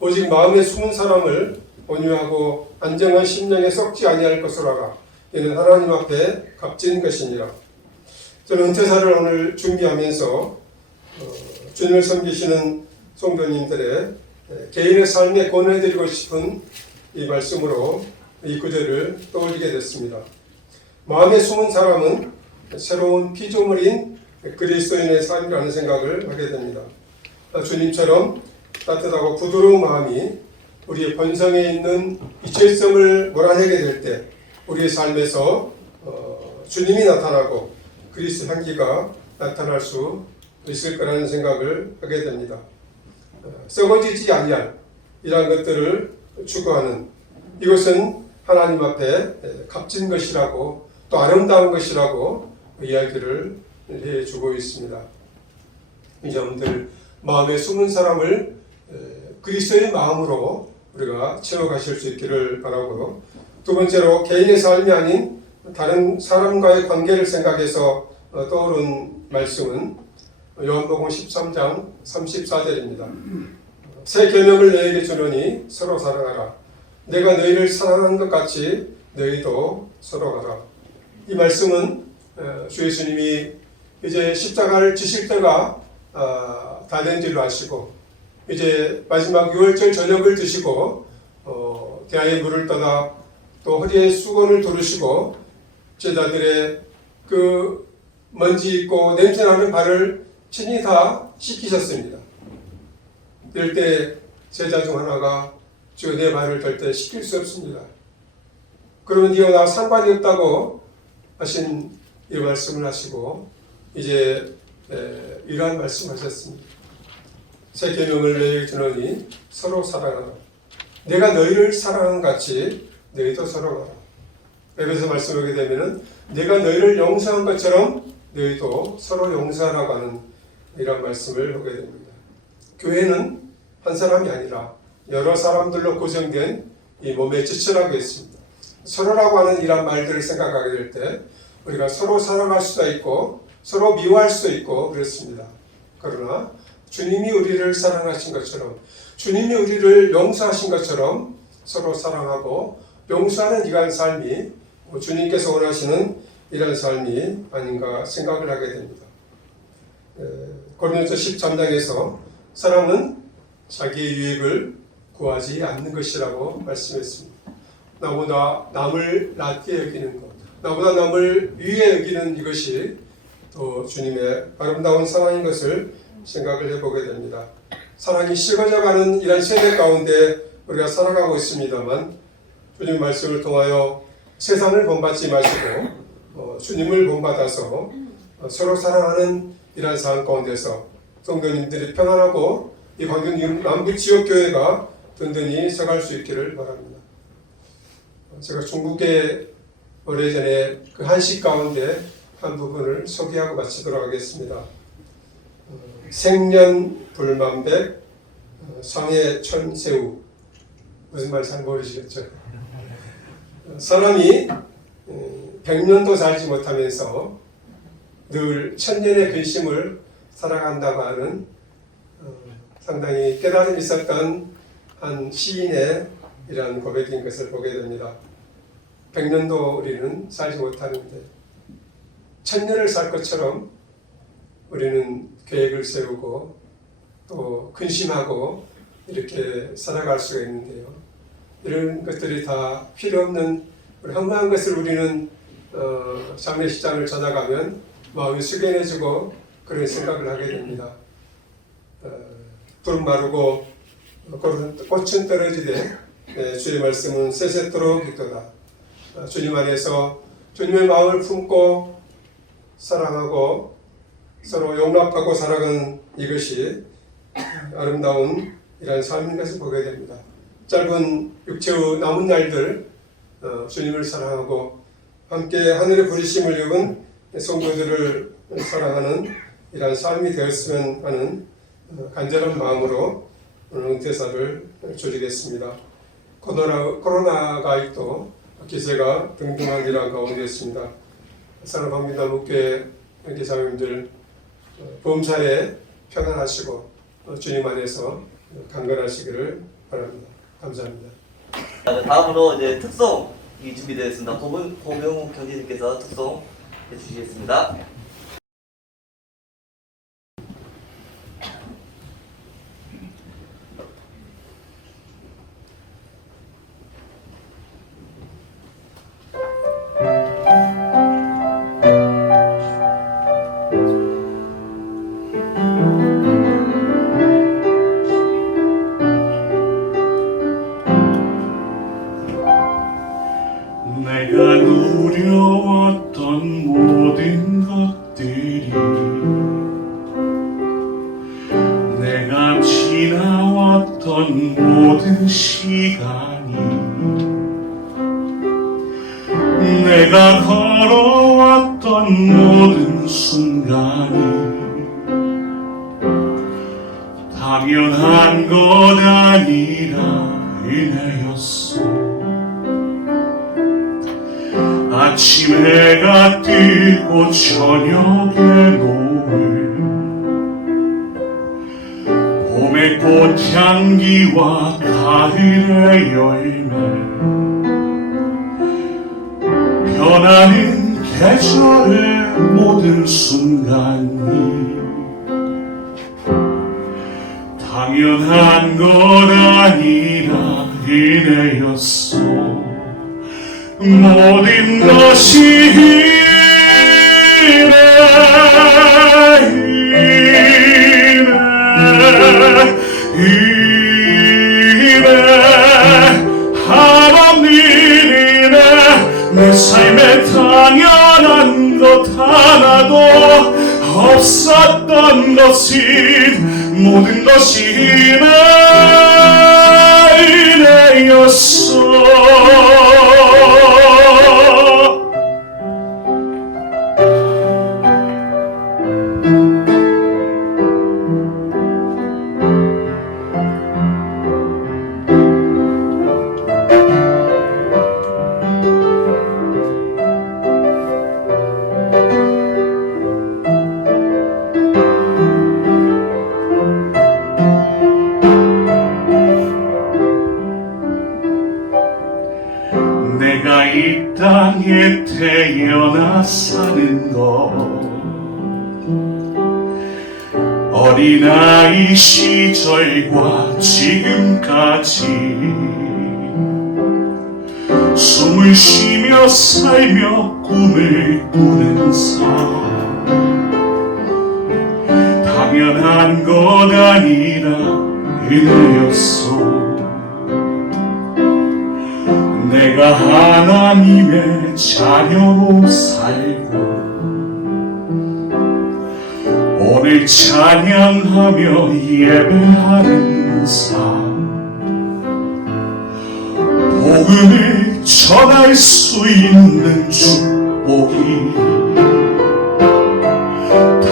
오직 마음에 숨은 사람을 온유하고 안정한 심령에 썩지 아니할 것으로 하라. 이는 하나님 앞에 값진 것이니라. 저는 은퇴사를 오늘 준비하면서 주님을 섬기시는 성도님들의 개인의 삶에 권해드리고 싶은 이 말씀으로 이 구절을 떠올리게 됐습니다. 마음에 숨은 사람은 새로운 피조물인 그리스도인의 삶이라는 생각을 하게 됩니다. 주님처럼 따뜻하고 부드러운 마음이 우리의 본성에 있는 이철성을 몰아내게 될 때 우리의 삶에서 주님이 나타나고 그리스도 향기가 나타날 수 있을 거라는 생각을 하게 됩니다. 썩어지지 아니할 이러한 것들을 추구하는 이것은 하나님 앞에 값진 것이라고 또 아름다운 것이라고 이야기를 해주고 있습니다. 이 점들 마음에 숨은 사람을 그리스도의 마음으로 우리가 채워가실 수 있기를 바라고요. 두 번째로 개인의 삶이 아닌 다른 사람과의 관계를 생각해서 떠오른 말씀은 요한복음 13장 34절입니다. 새 계명을 너희에게 주노니 서로 사랑하라. 내가 너희를 사랑한 것 같이 너희도 서로 하라. 이 말씀은 주 예수님이 이제 십자가를 지실 때가 다 된 줄로 아시고 이제 마지막 유월절 저녁을 드시고 대야의 물을 떠다 또 허리에 수건을 두르시고 제자들의 그 먼지 있고 냄새나는 발을 친히 다 씻기셨습니다. 이럴 때 제자 중 하나가 주 내 발을 덜 때 씻길 수 없습니다. 그러면 니와 나 상관이 없다고 하신 이 말씀을 하시고 이제 이러한 말씀하셨습니다. 새 계명을 너희에게 주노니 서로 사랑하라. 내가 너희를 사랑한 같이 너희도 서로 하라. 에베소 말씀을 보게 되면은 내가 너희를 용서한 것처럼 너희도 서로 용서하라고 하는 이런 말씀을 보게 됩니다. 교회는 한 사람이 아니라 여러 사람들로 구성된 이 몸의 지체라고 했습니다. 서로라고 하는 이런 말들을 생각하게 될 때 우리가 서로 사랑할 수도 있고 서로 미워할 수도 있고 그렇습니다. 그러나 주님이 우리를 사랑하신 것처럼 주님이 우리를 용서하신 것처럼 서로 사랑하고 용서하는 이러한 삶이 주님께서 원하시는 이런 삶이 아닌가 생각을 하게 됩니다. 고린도서 13장에서 사랑은 자기의 유익을 구하지 않는 것이라고 말씀했습니다. 나보다 남을 낮게 여기는 것, 나보다 남을 위에 여기는 이것이 또 주님의 아름다운 사랑인 것을 생각을 해보게 됩니다. 사랑이 식어져가는 이런 세대 가운데 우리가 살아가고 있습니다만 주님 말씀을 통하여 세상을 본받지 마시고 주님을 본받아서 서로 사랑하는 이러한 삶 가운데서 성도님들이 평안하고 이 광주 남북지역교회가 든든히 서갈 수 있기를 바랍니다. 제가 중국에 오래전에 그 한식 가운데 한 부분을 소개하고 마치도록 하겠습니다. 생년불만백 상해천새우 무슨 말 잘 모르시겠죠? 사람이 100년도 살지 못하면서 늘 천년의 근심을 살아간다고 하는 상당히 깨달음이 있었던 한 시인의 이러한 고백인 것을 보게 됩니다. 100년도 우리는 살지 못하는데 천년을 살 것처럼 우리는 계획을 세우고 또 근심하고 이렇게 살아갈 수가 있는데요. 이런 것들이 다 필요 없는 허무한 것을 우리는 장례식장을 찾아가면 마음이 숙연해지고 그런 생각을 하게 됩니다. 푸른 마르고 꽃은 떨어지되 주의 말씀은 세세토록 있도다. 주님 안에서 주님의 마음을 품고 사랑하고 서로 용납하고 살아가는 이것이 아름다운 이러한 삶인 것을 보게 됩니다. 짧은 육체의 남은 날들 주님을 사랑하고 함께 하늘의 부르심을 입은 성도들을 사랑하는 이러한 삶이 되었으면 하는 간절한 마음으로 오늘 은퇴사를 줄이겠습니다. 코로나가 또 기세가 등등한 이러한 가운데 있습니다. 사랑합니다. 목교회 기사님들 범사에 평안하시고 주님 안에서 강건하시기를 바랍니다. 감사합니다. 다음으로 이제 특송이 준비되어 있습니다. 고병욱 경제님께서 특송 해주시겠습니다. 내가 누려왔던 모든 것들이 내가 지나왔던 모든 시간이 내가 걸어왔던 모든 순간이 당연한 것 아니라 은혜였소. 아침 해가 뜨고 저녁에 노을 봄의 꽃향기와 가을의 열매 변하는 계절의 모든 순간이 당연한 것 아니라 이내였어. 모든 것이 이래 하나님 이래 내 삶에 당연한 것 하나도 없었던 것은 모든 것이 이래였어. 내가 이 땅에 태어나 사는 것 어린아이 시절과 지금까지 숨을 쉬며 살며 꿈을 꾸는 삶 당연한 것 아니라 은혜였어. 내가 하나님의 자녀로 살고 오늘 찬양하며 예배하는 삶 복음을 전할 수 있는 축복이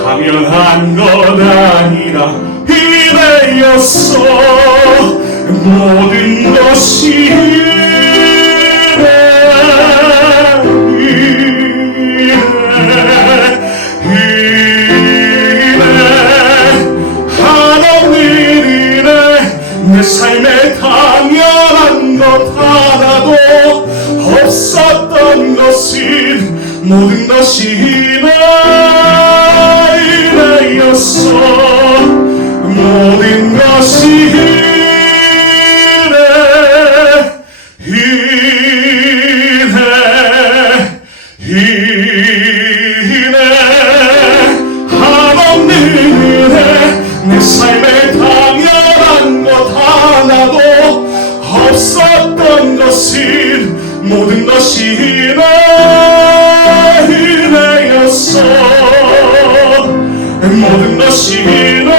당연한 것 아니라 이래였어. 모든 것이 내 삶에 당연한 것 하나도 없었던 것은 모든 것이 이래였어. 모든 것이 이래 한없는 은혜 내 삶에 당연한 것 하나도 없었던 것은 모든 것이 이래였어. 모든 것이 이래였어.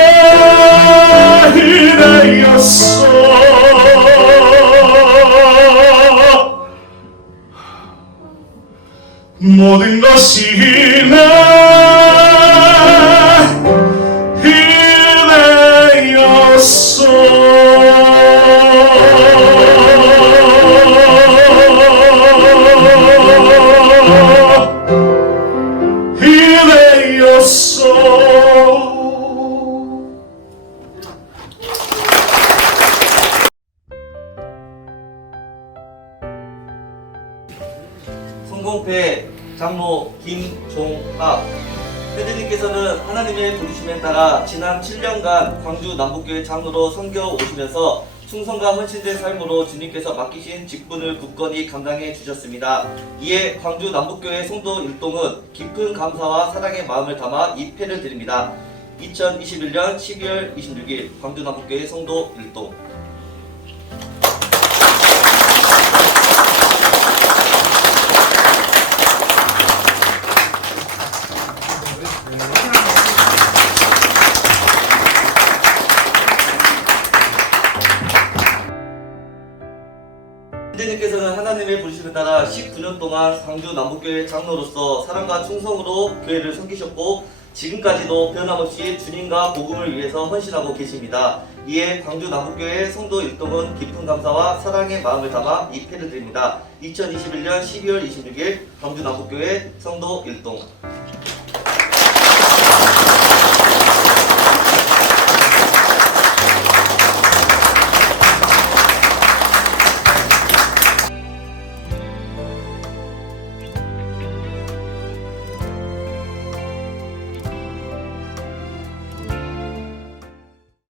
모든 것이 이래였어. 성공패 장로 김종학 회장님께서는 하나님의 부르심에 따라 지난 7년간 광주 남북교회 장로로 섬겨 오시면서 충성과 헌신된 삶으로 주님께서 맡기신 직분을 굳건히 감당해 주셨습니다. 이에 광주 남북교회 성도 일동은 깊은 감사와 사랑의 마음을 담아 이 패를 드립니다. 2021년 12월 26일 광주 남북교회 성도 일동. 선생님께서는 하나님의 부르심에 따라 19년 동안 광주 남북교회 장로로서 사랑과 충성으로 교회를 섬기셨고 지금까지도 변함없이 주님과 복음을 위해서 헌신하고 계십니다. 이에 광주 남북교회 성도 일동은 깊은 감사와 사랑의 마음을 담아 이 패를 드립니다. 2021년 12월 26일 광주 남북교회 성도 일동.